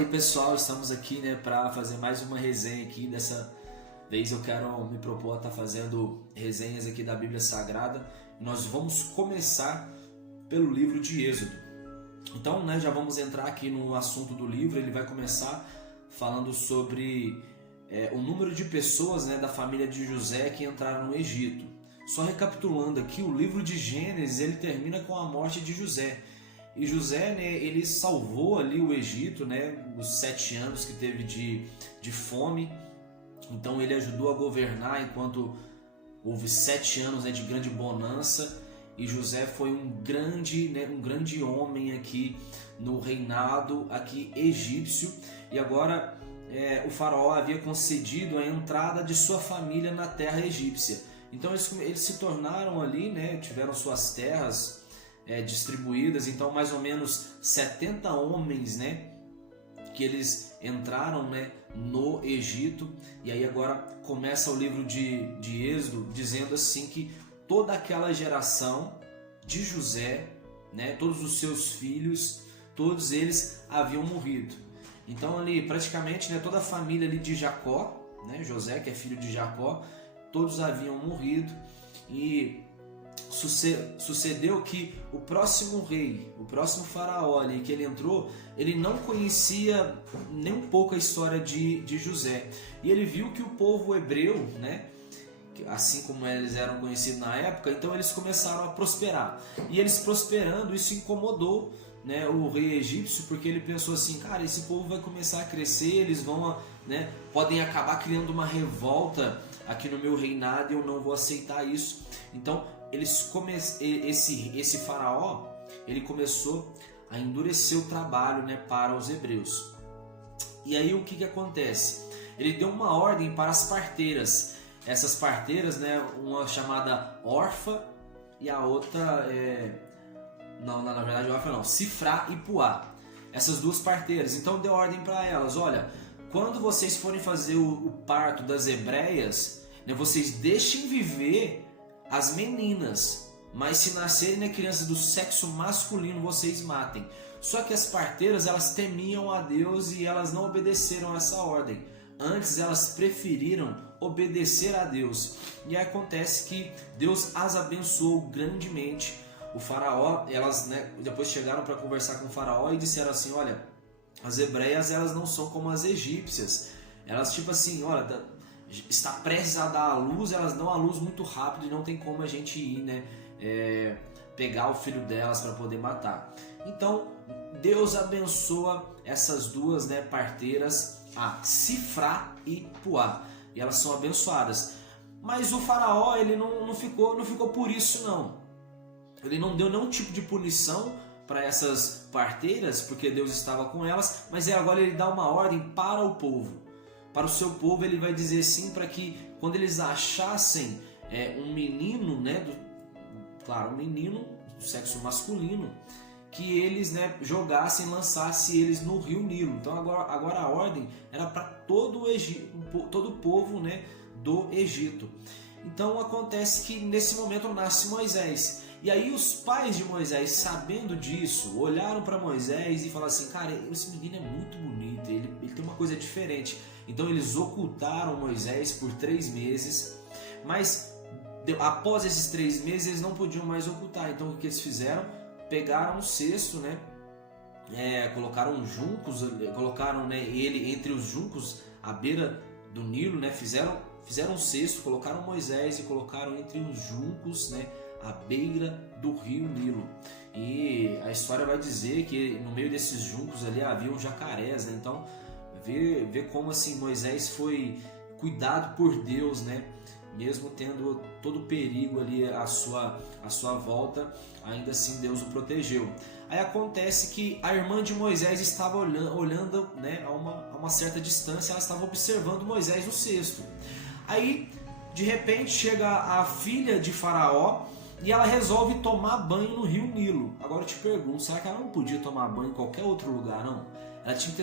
Fala aí pessoal, estamos aqui para fazer mais uma resenha aqui. Dessa vez eu quero me propor a estar fazendo resenhas aqui da Bíblia Sagrada. Nós vamos começar pelo livro de Êxodo. Então já vamos entrar aqui no assunto do livro. Ele vai começar falando sobre o número de pessoas da família de José que entraram no Egito. Só recapitulando aqui, o livro de Gênesis ele termina com a morte de José. E José, ele salvou ali o Egito, os 7 anos que teve de fome. Então ele ajudou a governar enquanto houve 7 anos de grande bonança. E José foi um grande homem aqui no reinado aqui egípcio. E agora o faraó havia concedido a entrada de sua família na terra egípcia. Então eles se tornaram ali, tiveram suas terras distribuídas. Então mais ou menos 70 homens que eles entraram no Egito. E aí agora começa o livro de Êxodo dizendo assim que toda aquela geração de José, todos os seus filhos, todos eles haviam morrido. Então ali praticamente toda a família ali de Jacó, José que é filho de Jacó, todos haviam morrido. E sucedeu que o próximo rei, o próximo faraó ali que ele entrou, ele não conhecia nem um pouco a história de José. E ele viu que o povo hebreu, assim como eles eram conhecidos na época, então eles começaram a prosperar. E eles prosperando, isso incomodou o rei egípcio, porque ele pensou assim, cara, esse povo vai começar a crescer, eles vão, podem acabar criando uma revolta aqui no meu reinado e eu não vou aceitar isso. Então esse faraó, ele começou a endurecer o trabalho para os hebreus. E aí o que acontece? Ele deu uma ordem para as parteiras. Essas parteiras, uma chamada Orfa e a outra na verdade Orfa não, Sifrá e Puá. Essas duas parteiras. Então deu ordem para elas, olha, quando vocês forem fazer o parto das hebreias, vocês deixem viver as meninas, mas se nascerem crianças do sexo masculino, vocês matem. Só que as parteiras, elas temiam a Deus e elas não obedeceram a essa ordem. Antes elas preferiram obedecer a Deus. E aí acontece que Deus as abençoou grandemente. O faraó, elas depois chegaram para conversar com o faraó e disseram assim, olha, as hebreias elas não são como as egípcias. Elas tipo assim, olha, está prestes a dar à luz, elas dão à luz muito rápido e não tem como a gente ir pegar o filho delas para poder matar. Então Deus abençoa essas duas parteiras, a Sifrá e Puá, e elas são abençoadas. Mas o faraó ele não ficou por isso não. Ele não deu nenhum tipo de punição para essas parteiras, porque Deus estava com elas, mas agora ele dá uma ordem para o povo. Para o seu povo ele vai dizer sim, para que quando eles achassem um menino, um menino do sexo masculino, que eles jogassem, lançassem eles no rio Nilo. Então agora a ordem era para todo o povo do Egito. Então acontece que nesse momento nasce Moisés. E aí os pais de Moisés, sabendo disso, olharam para Moisés e falaram assim, cara, esse menino é muito bonito, ele tem uma coisa diferente. Então eles ocultaram Moisés por 3 meses, mas após esses 3 meses eles não podiam mais ocultar. Então o que eles fizeram? Pegaram um cesto, colocaram juncos, colocaram ele entre os juncos à beira do Nilo, fizeram um cesto, colocaram Moisés e colocaram entre os juncos, à beira do rio Nilo. E a história vai dizer que no meio desses juncos ali haviam jacarés, Então vê como assim Moisés foi cuidado por Deus, mesmo tendo todo o perigo ali à sua volta, ainda assim Deus o protegeu. Aí acontece que a irmã de Moisés estava olhando a uma certa distância, ela estava observando Moisés no cesto. Aí de repente chega a filha de Faraó e ela resolve tomar banho no rio Nilo. Agora eu te pergunto, será que ela não podia tomar banho em qualquer outro lugar não? Ela tinha que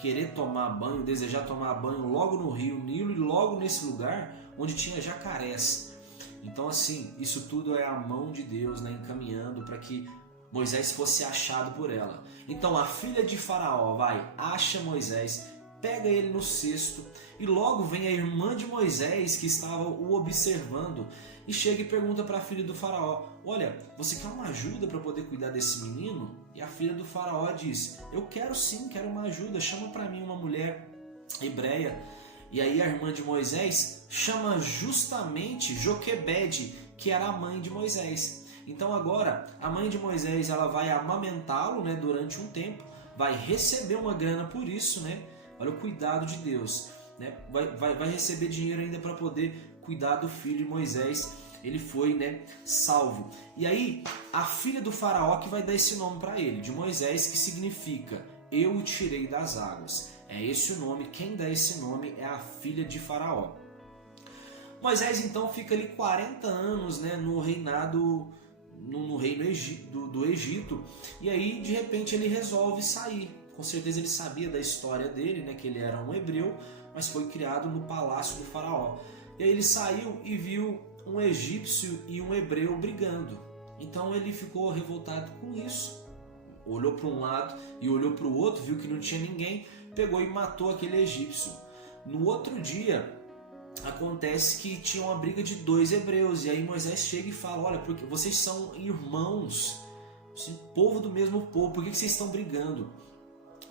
querer tomar banho, desejar tomar banho logo no rio Nilo e logo nesse lugar onde tinha jacarés. Então assim, isso tudo é a mão de Deus encaminhando para que Moisés fosse achado por ela. Então a filha de Faraó acha Moisés, pega ele no cesto, e logo vem a irmã de Moisés que estava o observando e chega e pergunta para a filha do Faraó: olha, você quer uma ajuda para poder cuidar desse menino? E a filha do Faraó diz: eu quero sim, quero uma ajuda, chama para mim uma mulher hebreia. E aí a irmã de Moisés chama justamente Joquebede, que era a mãe de Moisés. Então agora a mãe de Moisés ela vai amamentá-lo, né, durante um tempo, vai receber uma grana por isso, né? Olha o cuidado de Deus, né? Vai receber dinheiro ainda para poder cuidar do filho de Moisés. Ele foi, né, salvo. E aí a filha do Faraó que vai dar esse nome para ele, de Moisés, que significa eu o tirei das águas. É esse o nome, quem dá esse nome é a filha de Faraó. Moisés então fica ali 40 anos, né, no reinado, no reino do Egito, e aí de repente ele resolve sair. Com certeza ele sabia da história dele, né, que ele era um hebreu, mas foi criado no palácio do Faraó. E aí ele saiu e viu um egípcio e um hebreu brigando. Então ele ficou revoltado com isso, olhou para um lado e olhou para o outro, viu que não tinha ninguém, pegou e matou aquele egípcio. No outro dia acontece que tinha uma briga de 2 hebreus, e aí Moisés chega e fala: olha, porque vocês são irmãos, povo do mesmo povo, por que vocês estão brigando?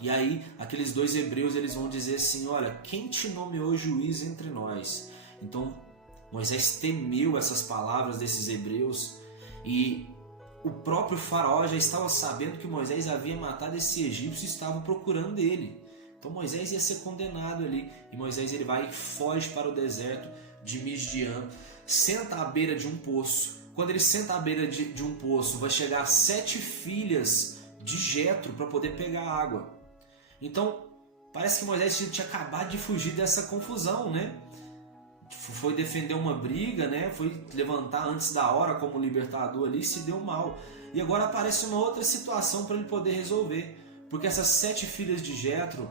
E aí aqueles 2 hebreus eles vão dizer assim: olha, quem te nomeou juiz entre nós? Então Moisés temeu essas palavras desses hebreus, e o próprio Faraó já estava sabendo que Moisés havia matado esse egípcio e estava procurando ele. Então Moisés ia ser condenado ali, e Moisés ele vai e foge para o deserto de Midian, senta à beira de um poço. Quando ele senta à beira de um poço, vai chegar 7 filhas de Jetro para poder pegar água. Então parece que Moisés tinha acabado de fugir dessa confusão, né? Foi defender uma briga, né? Foi levantar antes da hora como libertador ali, se deu mal. E agora aparece uma outra situação para ele poder resolver, porque essas 7 filhas de Jetro,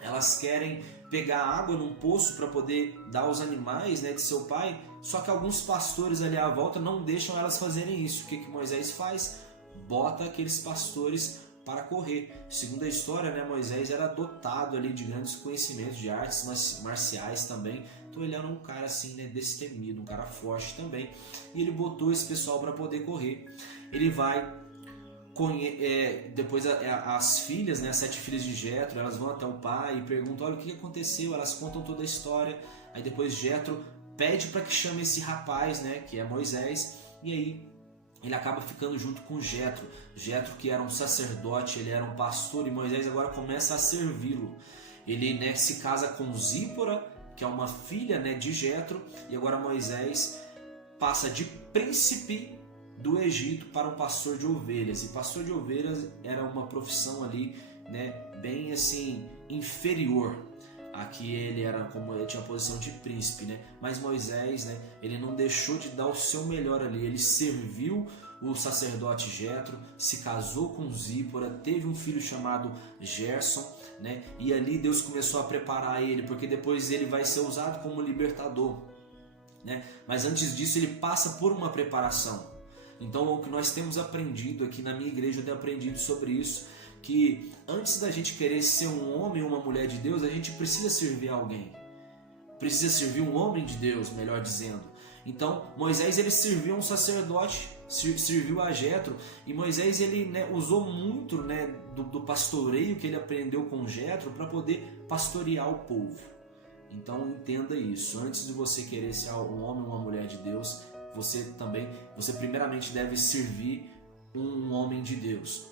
elas querem pegar água num poço para poder dar aos animais, né, de seu pai, só que alguns pastores ali à volta não deixam elas fazerem isso. O que Moisés faz? Bota aqueles pastores para correr. Segundo a história, né, Moisés era dotado ali de grandes conhecimentos de artes marciais também. Então ele era um cara assim, né, destemido, um cara forte também. E ele botou esse pessoal para poder correr. Ele vai depois as filhas, né, as 7 filhas de Jetro, elas vão até o pai e perguntam: olha, o que aconteceu? Elas contam toda a história. Aí depois Jetro pede para que chame esse rapaz, né, que é Moisés, e aí ele acaba ficando junto com Jetro. Jetro, que era um sacerdote, ele era um pastor, e Moisés agora começa a servi-lo. Ele, né, se casa com Zípora, que é uma filha, né, de Jetro, e agora Moisés passa de príncipe do Egito para um pastor de ovelhas. E pastor de ovelhas era uma profissão ali, né, bem assim inferior. Aqui ele era, como ele tinha a posição de príncipe, né? Mas Moisés, né, ele não deixou de dar o seu melhor ali. Ele serviu o sacerdote Jetro, se casou com Zípora, teve um filho chamado Gerson, né? E ali Deus começou a preparar ele, porque depois ele vai ser usado como libertador, né? Mas antes disso ele passa por uma preparação. Então o que nós temos aprendido aqui na minha igreja, eu tenho aprendido sobre isso, que antes da gente querer ser um homem ou uma mulher de Deus, a gente precisa servir alguém. Precisa servir um homem de Deus, melhor dizendo. Então Moisés ele serviu um sacerdote, serviu a Jetro, e Moisés ele, né, usou muito, né, do pastoreio que ele aprendeu com Jetro para poder pastorear o povo. Então entenda isso, antes de você querer ser um homem ou uma mulher de Deus, você primeiramente deve servir um homem de Deus.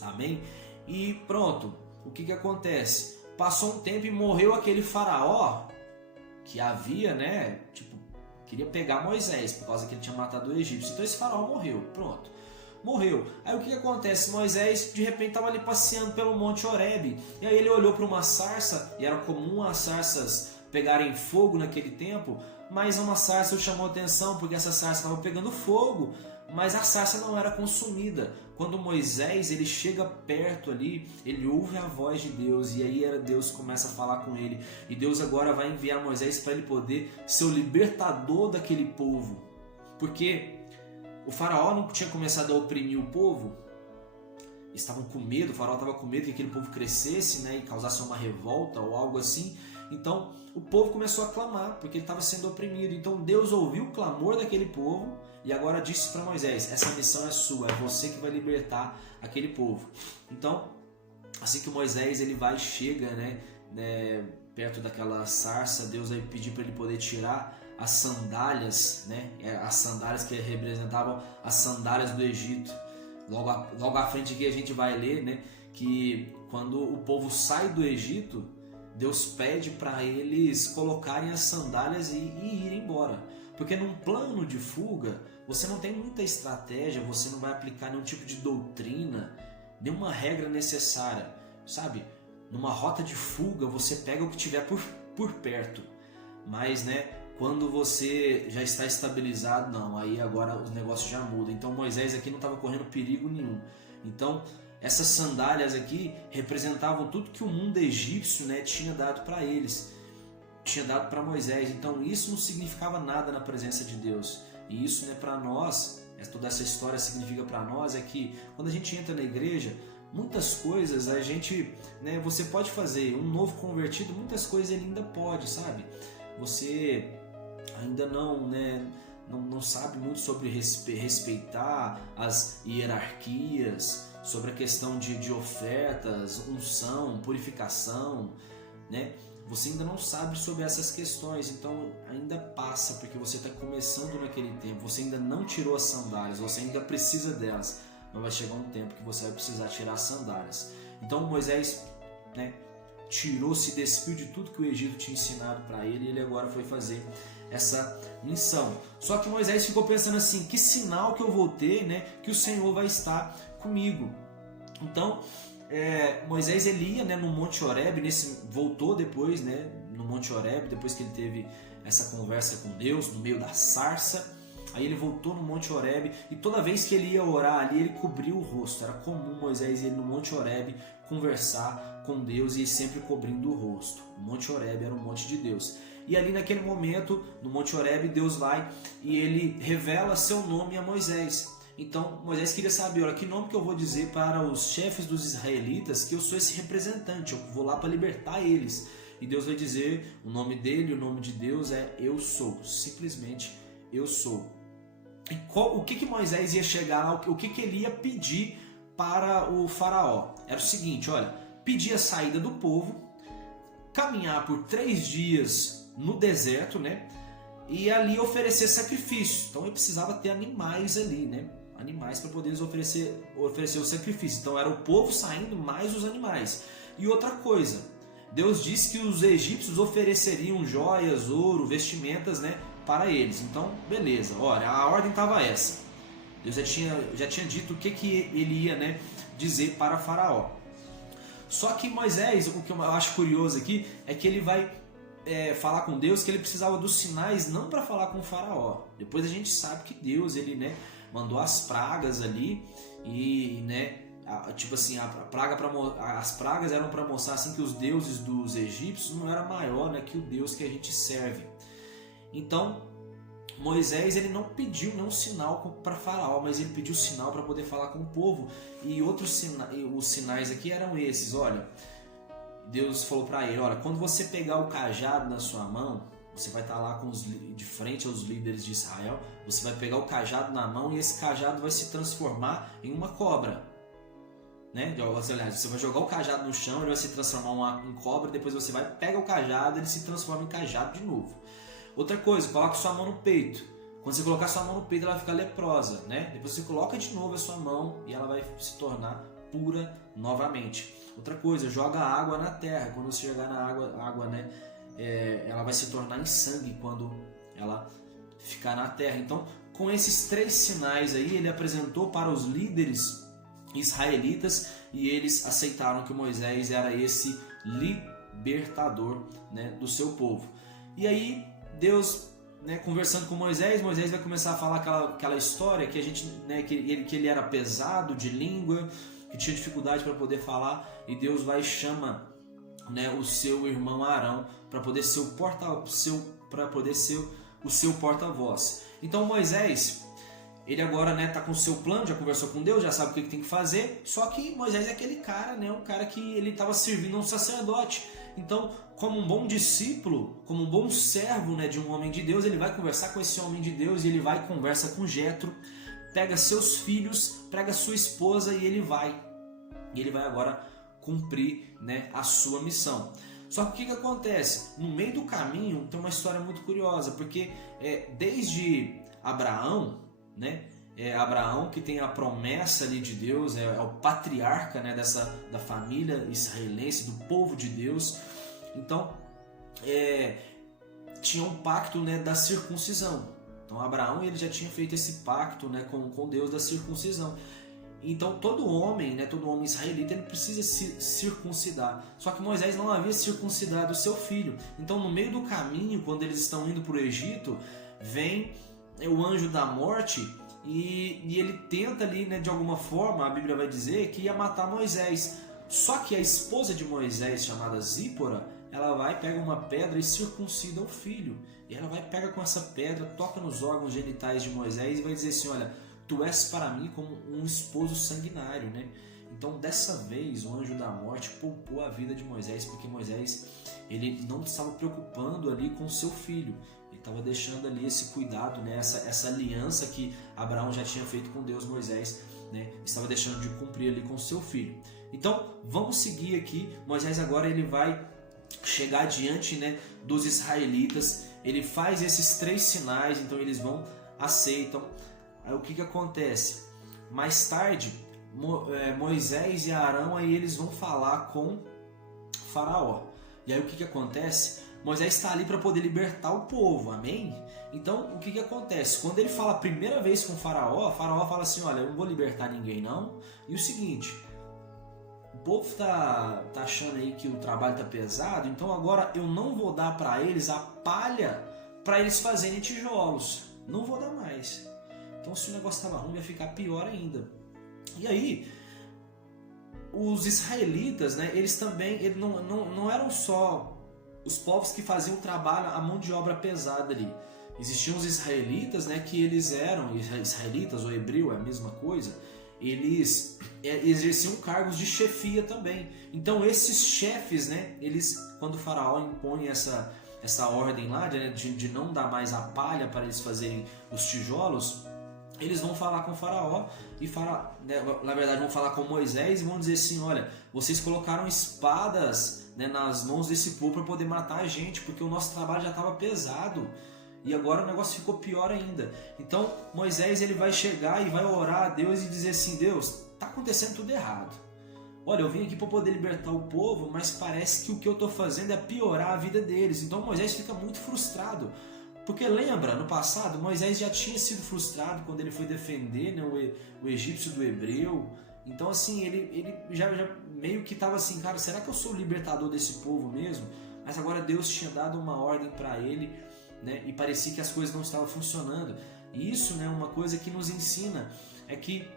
Amém? E pronto, o que acontece? Passou um tempo e morreu aquele faraó que havia, né, queria pegar Moisés por causa que ele tinha matado o egípcio. Então esse faraó morreu, pronto. Morreu. Aí o que acontece? Moisés de repente estava ali passeando pelo Monte Horebe, e aí ele olhou para uma sarça, e era comum as sarsas pegarem fogo naquele tempo, mas uma sarça o chamou a atenção, porque essa sarça estava pegando fogo, mas a sarça não era consumida. Quando Moisés ele chega perto ali, ele ouve a voz de Deus, e aí Deus começa a falar com ele, e Deus agora vai enviar Moisés para ele poder ser o libertador daquele povo, porque o faraó não tinha começado a oprimir o povo, estavam com medo, o faraó estava com medo que aquele povo crescesse, né, e causasse uma revolta ou algo assim. Então o povo começou a clamar, porque ele estava sendo oprimido. Então Deus ouviu o clamor daquele povo e agora disse para Moisés: essa missão é sua, é você que vai libertar aquele povo. Então, assim que Moisés ele vai e chega, né, perto daquela sarça, Deus vai pedir para ele poder tirar as sandálias, né, as sandálias que representavam as sandálias do Egito. Logo à frente aqui a gente vai ler, né, que quando o povo sai do Egito, Deus pede para eles colocarem as sandálias e ir embora. Porque num plano de fuga, você não tem muita estratégia, você não vai aplicar nenhum tipo de doutrina, nenhuma regra necessária, sabe? Numa rota de fuga, você pega o que tiver por perto. Mas, né, quando você já está estabilizado, não, aí agora os negócios já mudam. Então Moisés aqui não estava correndo perigo nenhum. Então essas sandálias aqui representavam tudo que o mundo egípcio, né, tinha dado para eles, tinha dado para Moisés. Então isso não significava nada na presença de Deus. E isso, né, para nós, toda essa história significa para nós é que quando a gente entra na igreja, muitas coisas a gente, né, você pode fazer, um novo convertido, muitas coisas ele ainda pode, sabe? Você ainda não, né, não sabe muito sobre respeitar as hierarquias, sobre a questão de ofertas, unção, purificação, né? Você ainda não sabe sobre essas questões, então ainda passa, porque você está começando naquele tempo, você ainda não tirou as sandálias, você ainda precisa delas, mas vai chegar um tempo que você vai precisar tirar as sandálias. Então Moisés, né, tirou, se despiu de tudo que o Egito tinha ensinado para ele, e ele agora foi fazer essa missão. Só que Moisés ficou pensando assim: que sinal que eu vou ter, né, que o Senhor vai estar comigo? Então Moisés ele ia, né, no Monte Horebe, voltou depois, né, no Monte Horebe, depois que ele teve essa conversa com Deus no meio da sarça. Aí ele voltou no Monte Horebe e toda vez que ele ia orar ali, ele cobria o rosto. Era comum Moisés ir no Monte Horebe conversar com Deus e sempre cobrindo o rosto. O Monte Horebe era o monte de Deus. E ali naquele momento, no Monte Horebe, Deus vai e ele revela seu nome a Moisés. Então Moisés queria saber: olha, que nome que eu vou dizer para os chefes dos israelitas que eu sou esse representante, eu vou lá para libertar eles. E Deus vai dizer o nome dele, o nome de Deus é Eu Sou, simplesmente Eu Sou. E o que Moisés ia chegar lá, o que ele ia pedir para o faraó? Era o seguinte: olha, pedir a saída do povo, caminhar por 3 dias no deserto, né? E ali oferecer sacrifício. Então ele precisava ter animais ali, né? Animais para poder oferecer o sacrifício. Então era o povo saindo mais os animais. E outra coisa, Deus disse que os egípcios ofereceriam joias, ouro, vestimentas, né, para eles. Então, beleza, olha, a ordem estava essa. Deus já tinha dito o que ele ia, né, dizer para Faraó. Só que Moisés, o que eu acho curioso aqui, é que ele vai falar com Deus que ele precisava dos sinais não para falar com o Faraó. Depois a gente sabe que Deus, ele, né, mandou as pragas ali e, né, tipo assim, as pragas eram para mostrar assim que os deuses dos egípcios não era maior, né, que o Deus que a gente serve. Então Moisés ele não pediu nenhum sinal para Faraó, mas ele pediu sinal para poder falar com o povo. E os sinais aqui eram esses: olha, Deus falou para ele: olha, quando você pegar o cajado na sua mão, você vai estar lá de frente aos líderes de Israel, você vai pegar o cajado na mão e esse cajado vai se transformar em uma cobra, né? Você vai jogar o cajado no chão, ele vai se transformar em cobra, depois você pega o cajado, ele se transforma em cajado de novo. Outra coisa, coloca sua mão no peito. Quando você colocar sua mão no peito, ela vai ficar leprosa, né? Depois você coloca de novo a sua mão e ela vai se tornar pura novamente. Outra coisa, joga água na terra. Quando você jogar na água, né, ela vai se tornar em sangue quando ela ficar na terra. Então, com esses 3 sinais aí, ele apresentou para os líderes israelitas e eles aceitaram que Moisés era esse libertador, né, do seu povo. E aí Deus, né, conversando com Moisés vai começar a falar aquela história que a gente, né, que ele era pesado de língua, que tinha dificuldade para poder falar, e Deus vai e chama, né, o seu irmão Arão para poder ser o seu porta-voz. Então Moisés, ele agora, né, tá com o seu plano, já conversou com Deus, já sabe o que tem que fazer, só que Moisés é aquele cara, né, um cara que ele estava servindo a um sacerdote. Então, como um bom discípulo, como um bom servo, né, de um homem de Deus, ele vai conversar com esse homem de Deus e ele vai e conversa com Jetro, pega seus filhos, pega sua esposa e ele vai. E ele vai agora cumprir, né, a sua missão. Só que o que acontece? No meio do caminho tem uma história muito curiosa, porque desde Abraão, né, Abraão que tem a promessa ali de Deus, é o patriarca, né, da família israelense, do povo de Deus. Então tinha um pacto, né, da circuncisão. Então Abraão ele já tinha feito esse pacto, né, com Deus da circuncisão. Então todo homem israelita, ele precisa se circuncidar. Só que Moisés não havia circuncidado o seu filho. Então no meio do caminho, quando eles estão indo para o Egito, vem o anjo da morte e ele tenta ali, né, de alguma forma, a Bíblia vai dizer que ia matar Moisés. Só que a esposa de Moisés, chamada Zípora, ela vai, pega uma pedra e circuncida o filho. E ela vai, pega com essa pedra, toca nos órgãos genitais de Moisés e vai dizer assim, olha, tu és para mim como um esposo sanguinário, né? Então dessa vez o anjo da morte poupou a vida de Moisés, porque Moisés ele não estava preocupando ali com seu filho, ele estava deixando ali esse cuidado, né? essa aliança que Abraão já tinha feito com Deus, Moisés, né, estava deixando de cumprir ali com seu filho. Então vamos seguir aqui. Moisés agora ele vai chegar diante, né, dos israelitas, ele faz esses 3 sinais, então eles vão, aceitam. Aí o que acontece? Mais tarde, Moisés e Arão aí eles vão falar com Faraó. E aí o que acontece? Moisés está ali para poder libertar o povo, amém? Então o que acontece? Quando ele fala a primeira vez com Faraó, Faraó fala assim, olha, eu não vou libertar ninguém não. E o seguinte, o povo tá achando aí que o trabalho tá pesado, então agora eu não vou dar para eles a palha para eles fazerem tijolos. Não vou dar mais. Então se o negócio estava ruim, vai ficar pior ainda. E aí, os israelitas, né, eles também não eram só os povos que faziam o trabalho, a mão de obra pesada ali. Existiam os israelitas, né, que eles eram, israelitas ou hebreu, é a mesma coisa, eles exerciam cargos de chefia também. Então esses chefes, né, eles, quando o faraó impõe essa ordem lá de não dar mais a palha para eles fazerem os tijolos, eles vão falar com o faraó e na verdade vão falar com Moisés e vão dizer assim, olha, vocês colocaram espadas, né, nas mãos desse povo para poder matar a gente, porque o nosso trabalho já estava pesado e agora o negócio ficou pior ainda. Então Moisés ele vai chegar e vai orar a Deus e dizer assim, Deus, está acontecendo tudo errado. Olha, eu vim aqui para poder libertar o povo, mas parece que o que eu estou fazendo é piorar a vida deles. Então Moisés fica muito frustrado. Porque lembra, no passado, Moisés já tinha sido frustrado quando ele foi defender, né, o egípcio do hebreu. Então assim, ele já meio que estava assim, cara, será que eu sou o libertador desse povo mesmo? Mas agora Deus tinha dado uma ordem para ele, né, e parecia que as coisas não estavam funcionando. E isso, né, uma coisa que nos ensina é que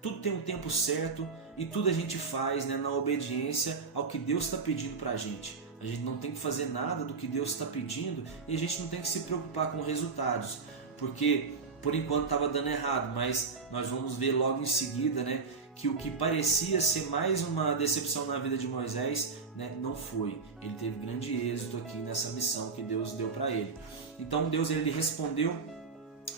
tudo tem um tempo certo e tudo a gente faz, né, na obediência ao que Deus está pedindo para a gente. A gente não tem que fazer nada do que Deus está pedindo e a gente não tem que se preocupar com resultados, porque por enquanto estava dando errado, mas nós vamos ver logo em seguida, né, que o que parecia ser mais uma decepção na vida de Moisés, né, não foi. Ele teve grande êxito aqui nessa missão que Deus deu para ele. Então Deus ele respondeu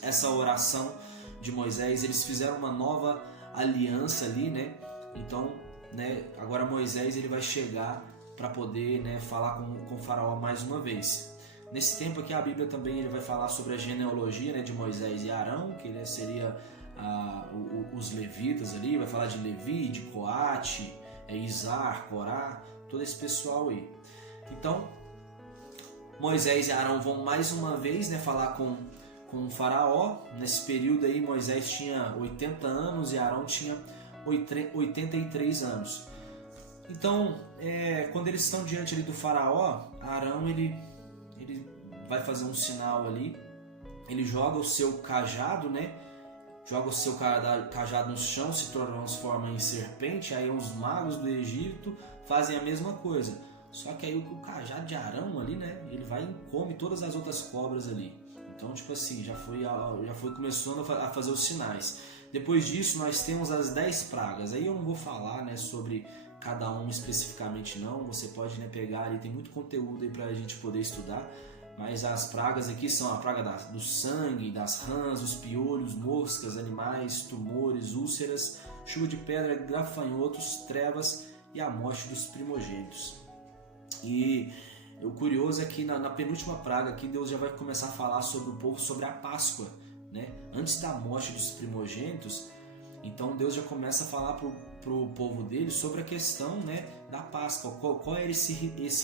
essa oração de Moisés, eles fizeram uma nova aliança ali, né? Então, né, agora Moisés ele vai chegar para poder, né, falar com o faraó mais uma vez. Nesse tempo aqui a Bíblia também ele vai falar sobre a genealogia, né, de Moisés e Arão, que né, seria os levitas ali, vai falar de Levi, de Coate, Izar, Corá, todo esse pessoal aí. Então Moisés e Arão vão mais uma vez, né, falar com o faraó. Nesse período aí Moisés tinha 80 anos e Arão tinha 83 anos. Então, quando eles estão diante ali do faraó, Arão ele vai fazer um sinal ali, ele joga o seu cajado, né? Joga o seu cajado no chão, se transforma em serpente. Aí os magos do Egito fazem a mesma coisa. Só que aí o cajado de Arão ali, né? Ele vai e come todas as outras cobras ali. Então, tipo assim, já foi começando a fazer os sinais. Depois disso, nós temos as 10 pragas. Aí eu não vou falar, né, sobre cada um especificamente não. Você pode, né, pegar ali, tem muito conteúdo aí pra gente poder estudar. Mas as pragas aqui são a praga do sangue, das rãs, os piolhos, moscas, animais, tumores, úlceras, chuva de pedra, gafanhotos, trevas e a morte dos primogênitos. E o curioso é que na penúltima praga aqui, Deus já vai começar a falar sobre o povo, sobre a Páscoa, né? Antes da morte dos primogênitos, então Deus já começa a falar para o povo dele sobre a questão, né, da Páscoa. Qual era esse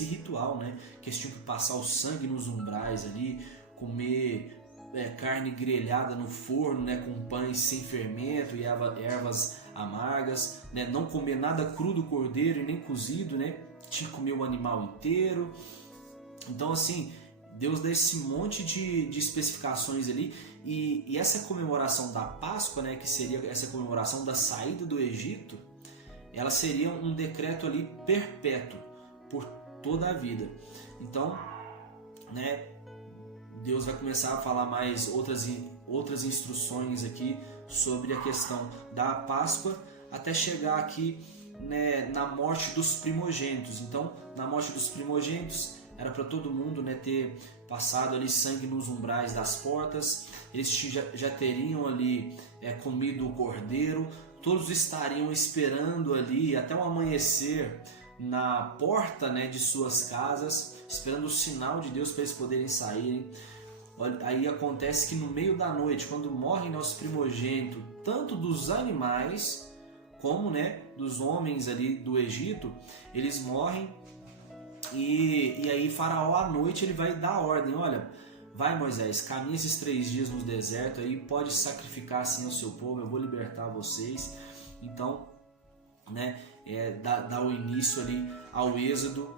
ritual, né? Que eles tinham que passar o sangue nos umbrais ali, comer carne grelhada no forno, né, com pães sem fermento e ervas amargas, né? Não comer nada cru do cordeiro e nem cozido, né? Tinha que comer o animal inteiro. Então, assim, Deus dá esse monte de especificações ali. E essa comemoração da Páscoa, né, que seria essa comemoração da saída do Egito, ela seria um decreto ali perpétuo, por toda a vida. Então, né, Deus vai começar a falar mais outras instruções aqui sobre a questão da Páscoa, até chegar aqui, né, na morte dos primogênitos. Então, na morte dos primogênitos, era para todo mundo, né, ter passado ali sangue nos umbrais das portas. Eles já teriam ali comido o cordeiro. Todos estariam esperando ali até o amanhecer na porta, né, de suas casas, esperando o sinal de Deus para eles poderem saírem. Aí acontece que no meio da noite, quando morrem, né, os primogênitos, tanto dos animais como, né, dos homens ali do Egito, eles morrem. E aí Faraó à noite ele vai dar a ordem: olha, vai Moisés, caminha esses 3 dias no deserto aí, pode sacrificar assim ao seu povo, eu vou libertar vocês. Então, né, dá o início ali ao êxodo,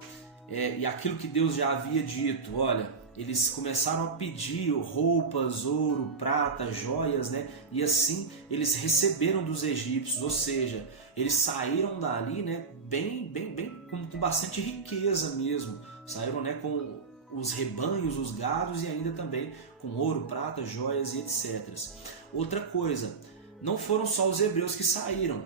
e aquilo que Deus já havia dito, olha, eles começaram a pedir roupas, ouro, prata, joias, né, e assim eles receberam dos egípcios, ou seja, eles saíram dali, né, bem com bastante riqueza mesmo, saíram, né, com os rebanhos, os gados e ainda também com ouro, prata, joias e etc. Outra coisa, não foram só os hebreus que saíram.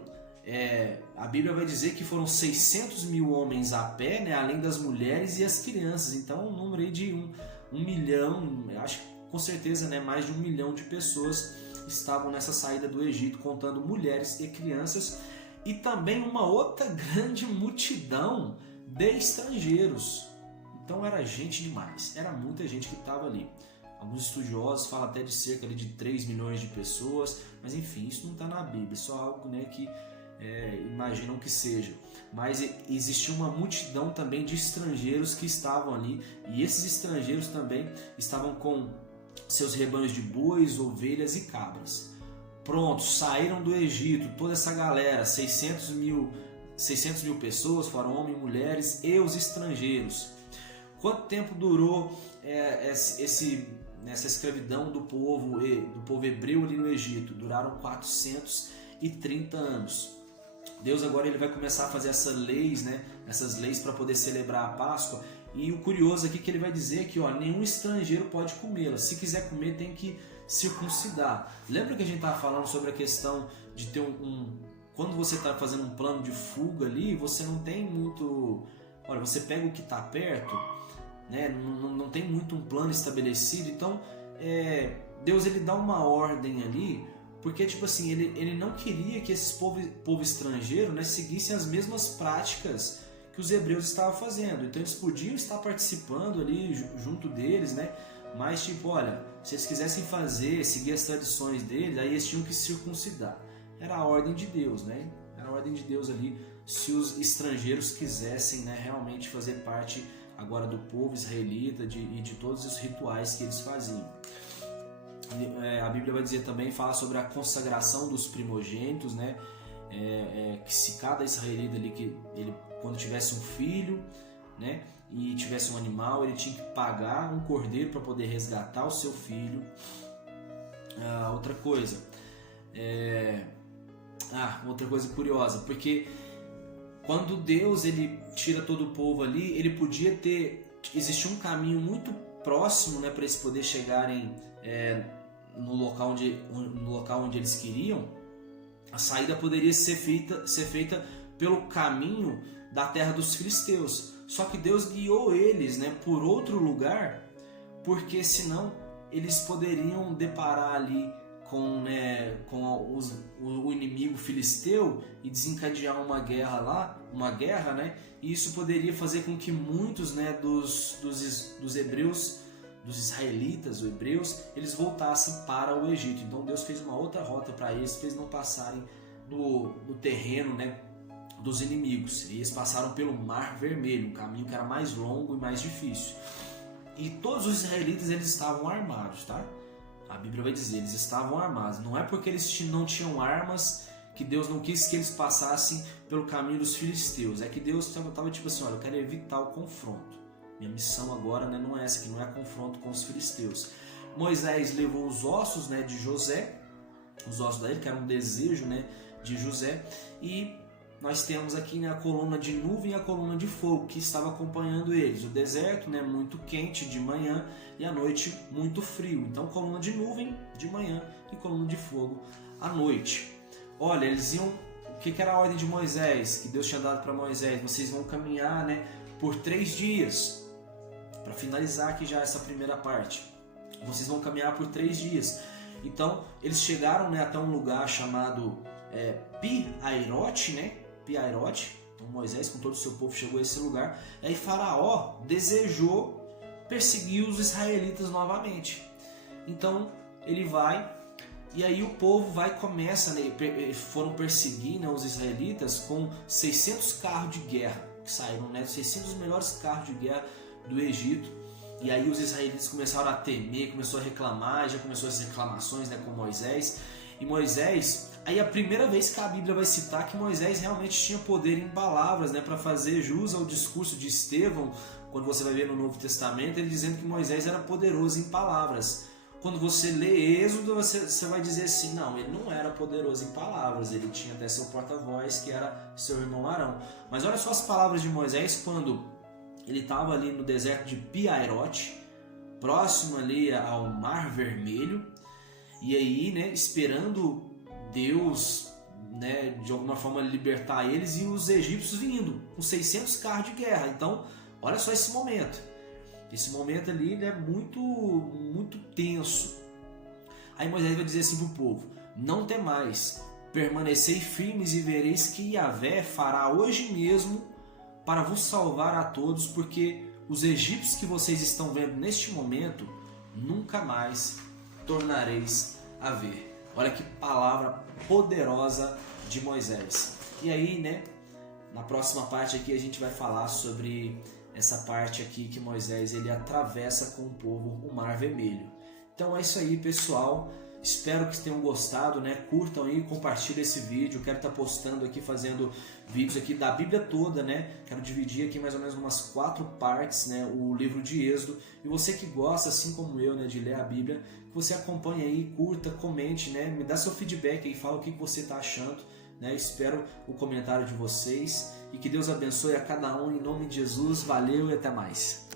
A Bíblia vai dizer que foram 600 mil homens a pé, né, além das mulheres e as crianças. Então, um número aí de 1 milhão, acho que com certeza, né, mais de 1 milhão de pessoas estavam nessa saída do Egito, contando mulheres e crianças. E também uma outra grande multidão de estrangeiros. Então era gente demais, era muita gente que estava ali. Alguns estudiosos falam até de cerca de 3 milhões de pessoas, mas enfim, isso não está na Bíblia, é só algo, né, que imaginam que seja. Mas existia uma multidão também de estrangeiros que estavam ali, e esses estrangeiros também estavam com seus rebanhos de bois, ovelhas e cabras. Pronto, saíram do Egito, toda essa galera, 600 mil pessoas, foram homens e mulheres e os estrangeiros. Quanto tempo durou essa escravidão do povo hebreu ali no Egito? Duraram 430 anos. Deus agora ele vai começar a fazer essas leis para poder celebrar a Páscoa. E o curioso aqui é que ele vai dizer que nenhum estrangeiro pode comê-la. Se quiser comer, tem que circuncidar. Lembra que a gente estava falando sobre a questão de ter quando você está fazendo um plano de fuga ali, você não tem muito... Olha, você pega o que está perto, né? Não tem muito um plano estabelecido. Então, Deus ele dá uma ordem ali, porque tipo assim, ele não queria que esse povo estrangeiro, né, seguissem as mesmas práticas que os hebreus estavam fazendo. Então eles podiam estar participando ali junto deles, né? Mas tipo, olha, se eles quisessem seguir as tradições deles, aí eles tinham que circuncidar. Era a ordem de Deus, né? Era a ordem de Deus ali, se os estrangeiros quisessem, né, realmente fazer parte agora do povo israelita e de todos os rituais que eles faziam. A Bíblia vai dizer também, fala sobre a consagração dos primogênitos, né? Que se cada israelita ali, que ele, quando tivesse um filho, né, e tivesse um animal, ele tinha que pagar um cordeiro para poder resgatar o seu filho. Outra coisa curiosa, porque quando Deus ele tira todo o povo ali, ele podia existia um caminho muito próximo, né, para eles poderem chegarem no local onde eles queriam, a saída poderia ser feita pelo caminho da terra dos filisteus. Só que Deus guiou eles, né, por outro lugar, porque senão eles poderiam deparar ali com o inimigo filisteu e desencadear uma guerra, né? E isso poderia fazer com que muitos, né, dos hebreus, dos israelitas, os hebreus, eles voltassem para o Egito. Então Deus fez uma outra rota para eles não passarem no terreno, né, dos inimigos. E eles passaram pelo Mar Vermelho, um caminho que era mais longo e mais difícil. E todos os israelitas, eles estavam armados, tá? A Bíblia vai dizer, eles estavam armados. Não é porque eles não tinham armas que Deus não quis que eles passassem pelo caminho dos filisteus. É que Deus estava tipo assim, olha, eu quero evitar o confronto. Minha missão agora, né, não é essa, que não é confronto com os filisteus. Moisés levou os ossos, né, de José, os ossos dele, que era um desejo, né, de José, e nós temos aqui, né, a coluna de nuvem e a coluna de fogo que estava acompanhando eles. O deserto, né, muito quente de manhã e à noite muito frio. Então coluna de nuvem de manhã e coluna de fogo à noite. Olha, eles iam... O que era a ordem de Moisés, que Deus tinha dado para Moisés? Vocês vão caminhar, né, por 3 dias. Para finalizar aqui já essa primeira parte. Vocês vão caminhar por 3 dias. Então eles chegaram, né, até um lugar chamado Pi-Hairote, né? Pi-Hairote. Então Moisés com todo o seu povo chegou a esse lugar. E aí Faraó desejou perseguir os israelitas novamente. Então ele vai, e aí o povo começa, né, foram perseguir, né, os israelitas com 600 carros de guerra que saíram, né, 600 melhores carros de guerra do Egito. E aí os israelitas começaram a temer, começou a reclamar, já começou as reclamações, né, com Moisés. E Moisés, aí a primeira vez que a Bíblia vai citar que Moisés realmente tinha poder em palavras, né, para fazer jus ao discurso de Estevão, quando você vai ver no Novo Testamento, ele dizendo que Moisés era poderoso em palavras. Quando você lê Êxodo, você vai dizer assim, não, ele não era poderoso em palavras, ele tinha até seu porta-voz, que era seu irmão Arão. Mas olha só as palavras de Moisés quando ele estava ali no deserto de Pi-Hairote, próximo ali ao Mar Vermelho, e aí, né, esperando Deus, né, de alguma forma libertar eles, e os egípcios vindo com 600 carros de guerra. Então, olha só esse momento. Esse momento ali, né, muito tenso. Aí Moisés vai dizer assim para o povo: não temais, permanecei firmes e vereis que Yahvé fará hoje mesmo para vos salvar a todos, porque os egípcios que vocês estão vendo neste momento, nunca mais tornareis a ver. Olha que palavra poderosa de Moisés. E aí, né, na próxima parte aqui a gente vai falar sobre essa parte aqui que Moisés ele atravessa com o povo o Mar Vermelho. Então é isso aí, pessoal. Espero que tenham gostado, né? Curtam aí, compartilhem esse vídeo. Quero estar postando aqui, fazendo vídeos aqui da Bíblia toda, né? Quero dividir aqui mais ou menos umas 4 partes, né? O livro de Êxodo. E você que gosta, assim como eu, né, de ler a Bíblia, que você acompanhe aí, curta, comente, né? Me dá seu feedback aí, fala o que você está achando, né? Espero o comentário de vocês e que Deus abençoe a cada um em nome de Jesus. Valeu e até mais.